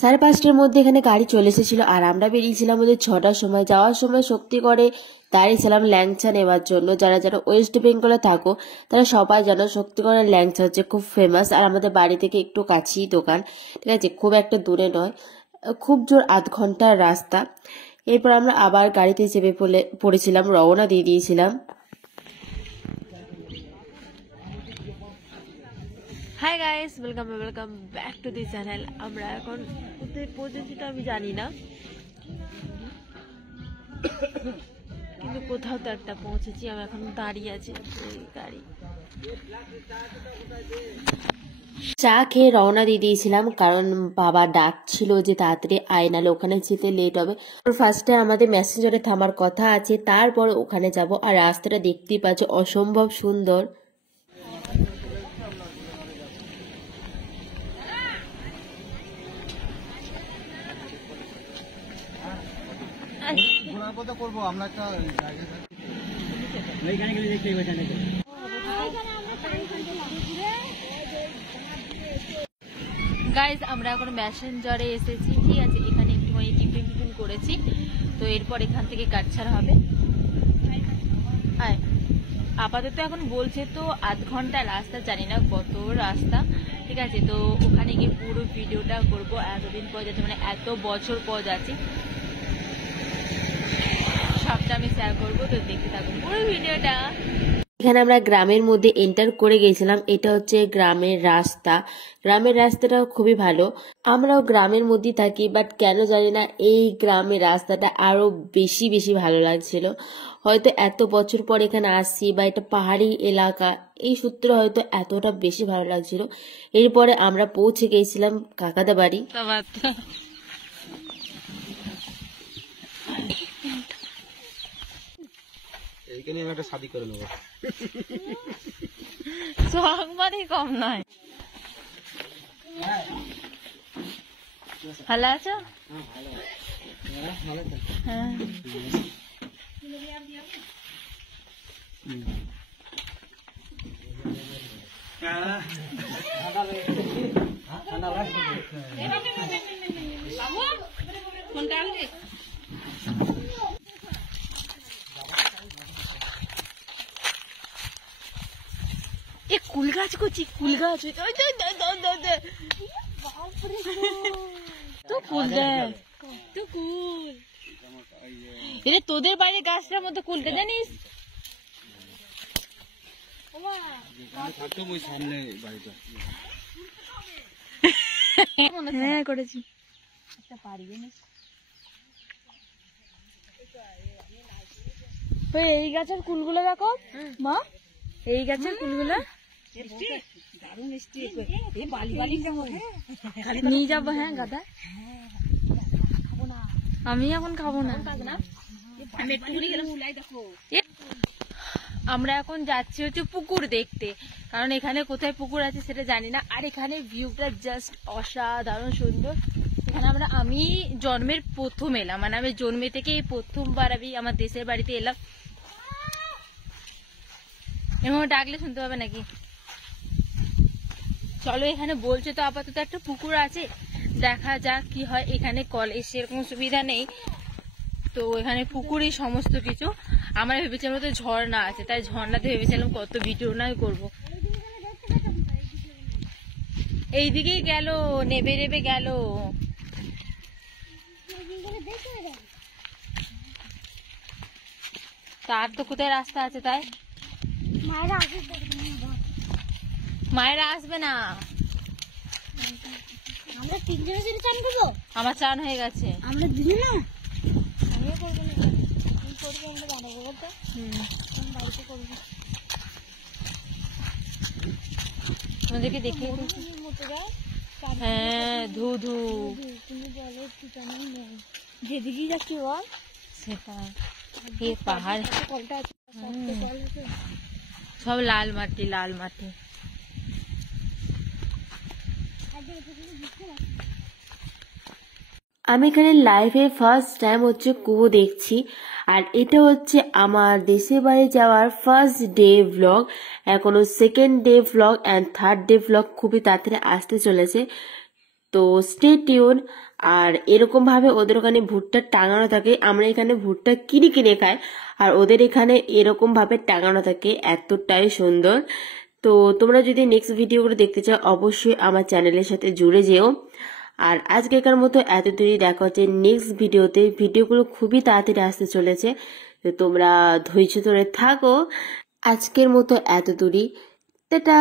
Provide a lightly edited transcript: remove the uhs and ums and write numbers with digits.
5:30টার মধ্যে এখানে গাড়ি চলে এসেছিল আর আমরা বেরিয়েছিলাম ওদের 6টার সময়। যাওয়ার সময় শক্তিগড়ে দাঁড়িয়েছিলাম ল্যাংচা নেওয়ার জন্য। যারা যারা ওয়েস্ট বেঙ্গলে থাকো তারা সবাই জানো শক্তিগড়ের ল্যাংচা হচ্ছে খুব ফেমাস, আর আমাদের বাড়ি থেকে একটু কাছেই দোকান, ঠিক আছে, খুব একটা দূরে নয়, খুব জোর আধ ঘন্টার রাস্তা। এরপর আমরা আবার গাড়িতে চেপে পড়েছিলাম, রওনা দিয়ে দিয়েছিলাম। Hi guys, welcome back to the channel. আমরা এখন কোথায় পৌঁছেছি তো আমি জানি না, কিন্তু কোথাও তো একটা পৌঁছেছি। আমি এখন দাঁড়িয়ে আছি গাড়ি। চা খেয়ে রওনা দিয়ে দিয়েছিলাম, কারণ বাবা ডাকছিল যে তাড়াতাড়ি আয়, নাহলে ওখানে যেতে লেট হবে। ফার্স্টে আমাদের মেসেঞ্জারে থামার কথা আছে, তারপর ওখানে যাব। আর রাস্তাটা দেখতেই পাচ্ছ অসম্ভব সুন্দর। গাইজ আমরা এখন মেসেঞ্জারে এসেছি, ঠিক আছে। এখানে একটুখানি টিফিন করেছি, তো এরপর এখান থেকে কাটছাড় হবে। আপাতত এখন বলছে তো আধ ঘন্টা রাস্তা, জানি না কত রাস্তা, ঠিক আছে। তো ওখানে গিয়ে পুরো ভিডিওটা করবো, এতদিন পর যাচ্ছে, মানে এত বছর পর যাচ্ছি, সবটা আমি শেয়ার করবো। তো দেখতে থাকুন পুরো ভিডিওটা। এখানে আমরা গ্রামের মধ্যে এন্টার করে গেছিলাম। এটা হচ্ছে গ্রামের রাস্তা। গ্রামের রাস্তাটাও খুবই ভালো। আমরাও গ্রামের মধ্যে থাকি, বাট কেন জানি না এই গ্রামের রাস্তাটা আরো বেশি ভালো লাগছিল। হয়তো এত বছর পর এখানে আসছি, বা এটা পাহাড়ি এলাকা, এই সূত্রে হয়তো এতটা বেশি ভালো লাগছিল। এরপরে আমরা পৌঁছে গেছিলাম কাকাদা বাড়ি। এইখানে আমি একটা শাদি করে নেবো, একবারই কম নয়। ভালো আছো? হ্যাঁ। এ কুল গাছ করছি, কুল গাছ তো কুল দেখ, তো কুল। এটা তোদের বাড়ির গাছটার মধ্যে কুলটা জানিস? হ্যাঁ করেছি। এই গাছের কুলগুলো দেখো মা, এই গাছের কুলগুলো নিয়ে যাবো। হ্যাঁ গাদা, আমি এখন খাবো না। আমরা এখন যাচ্ছি হচ্ছে পুকুর দেখতে, কারণ এখানে কোথায় পুকুর আছে সেটা জানি না। আর এখানে ভিউটা জাস্ট অসাধারণ সুন্দর। এখানে আমি জন্মের প্রথম এলাম, মানে আমি জন্মে থেকে এই প্রথমবার আমি আমার দেশের বাড়িতে এলাম। এরকম ডাকলে শুনতে পাবে নাকি? চলো, এখানে বলছে তো আপাতত একটা পুকুর আছে, দেখা যাক কি হয়। এখানে কলেজ সেরকম সুবিধা নেই, তো এখানে পুকুরই সমস্ত কিছু। আমরা ভেবেছিলাম তো ঝর্ণা আছে, তাই ঝর্ণাতে ভেবেছিলাম কত ভিডিও না করবো। এইদিকেই গেল, নেবে গেল। তার তো কোথায় রাস্তা আছে? তাই মায়েরা আসবে না। আমরা তিনজনে যদি চান করবো, আমার চান হয়ে গেছে। আমরা দিলে না, আমিও করবো না। তুমি করবো, আমরা বানাবো বলতো। আমি বাড়িতে করবো। আমাদেরকে দেখে হ্যাঁ, ধু তুমি বলো ঠিকানা নেই, যেদিকেই যাচ্ছি বল। সেটাই, এই পাহাড় কলটা আছে, সব লাল মাটি। আমি এখানে লাইফে ফার্স্ট টাইম হচ্ছে কুয়ো দেখছি। আর এটা হচ্ছে আমার দেশের বাড়ি যাওয়ার ফার্স্ট ডে ভ্লগ। এখনো second day vlog and third day vlog খুবই তাড়াতাড়ি আসতে চলেছে, তো স্টে টিউন। আর এরকম ভাবে ওদের ওখানে ভুট্টা টাঙানো থাকে, আমরা এখানে ভুট্টা কিনে কিনে খাই, আর ওদের এখানে এরকম ভাবে টাঙানো থাকে, এতটাই সুন্দর। তো তোমরা যদি নেক্সট ভিডিওগুলো দেখতে চাও অবশ্যই আমার চ্যানেলের সাথে জুড়ে যেও। আর আজকেকার মতো এত দূরই, দেখা হচ্ছে নেক্সট ভিডিওতে। ভিডিওগুলো খুবই তাড়াতাড়ি আসতে চলেছে, তো তোমরা ধৈর্য ধরে থাকো। আজকের মতো এত দূরই, টাটা।